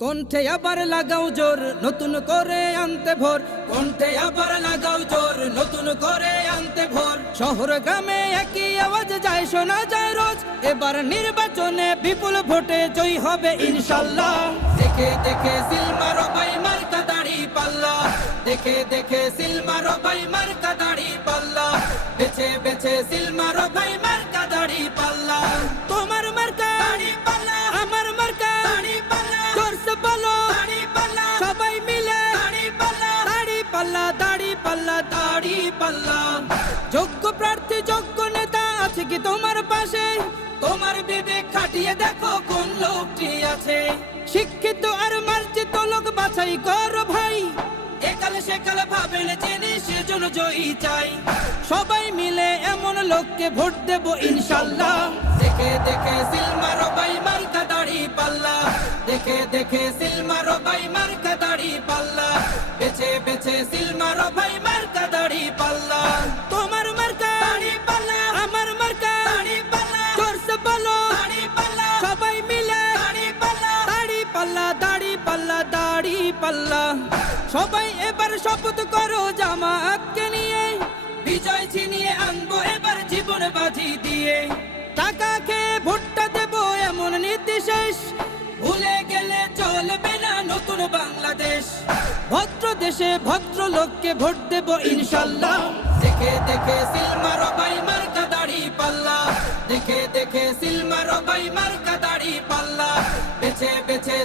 কণ্ঠে আবার লাগাও জোর নতুন করে আনতে ভোর, কণ্ঠে আবার লাগাও জোর নতুন করে আনতে ভোর। শহর গ্রামে একই আওয়াজ যায় শোনা যায় রোজ, এবার নির্বাচনে বিপুল ভোটে জয় হবে ইনশাল্লাহ। দেখে দেখে সিল মারো ভাই মার্কা দাড়ি পাল্লা, দেখে দেখে সিল মারো ভাই মার্কা দাড়ি পাল্লা, বেছে বেছে সিল মারো ভাই মার্কা দাড়ি পাল্লা। তোমার মার্কা দাড়ি পাল্লা, আমার মার্কা দাড়ি পাল্লা, জোরসে বলো দাড়ি পাল্লা, সবাই মিলে দাড়ি পাল্লা, দাড়ি পাল্লা, দাড়ি পাল্লা, দাড়ি পাল্লা। যোগ্য প্রার্থী যোগ্য নেতা আছে কি তোমার পাশে? তোমার বিবেক খাটিয়ে দেখো কোন লোকটি আছে। শিক্ষিত আর মার্জিত লোক বাছাই করো ভাই, একাল সেকাল ভাবেন জেনে সেজন্য জয়ী চাই। সবাই মিলে এমন লোককে ভোট দেব ইনশাল্লাহ। দেখে দেখে সিল মারো ভাই মার্কা দাড়ি পাল্লা, দেখে দেখে সিল মারো ভাই মার্কা দাড়ি পাল্লা, বেছে বেছে সিল মারো ভাই মার্কা দাড়ি পাল্লা। তোমার মার্কা দাড়ি পাল্লা, আমার মার্কা দাড়ি পাল্লা, জোরসে বলো দাড়ি পাল্লা, সবাই মিলে দাড়ি পাল্লা, দাড়ি পাল্লা, দাড়ি পাল্লা, দাড়ি পাল্লা। সবাই এবার শপথ করো জামাতকে নিয়ে, বিজয় ছিনিয়ে আনবো এবার জীবন বাজি দিয়ে। টাকা খেয়ে ভোটটা দেবো এমন নীতি শেষ, ভুলে গেলে চলবে না নতুন বাংলাদেশ। ভদ্র দেশে ভদ্র লোককে ভোট দেবো ইনশাল্লাহ। দেখে দেখে সিল মারো ভাই মার্কা দাড়ি পাল্লা, দেখে দেখে সিল মারো ভাই মার্কা দাড়ি পাল্লা, বেছে বেছে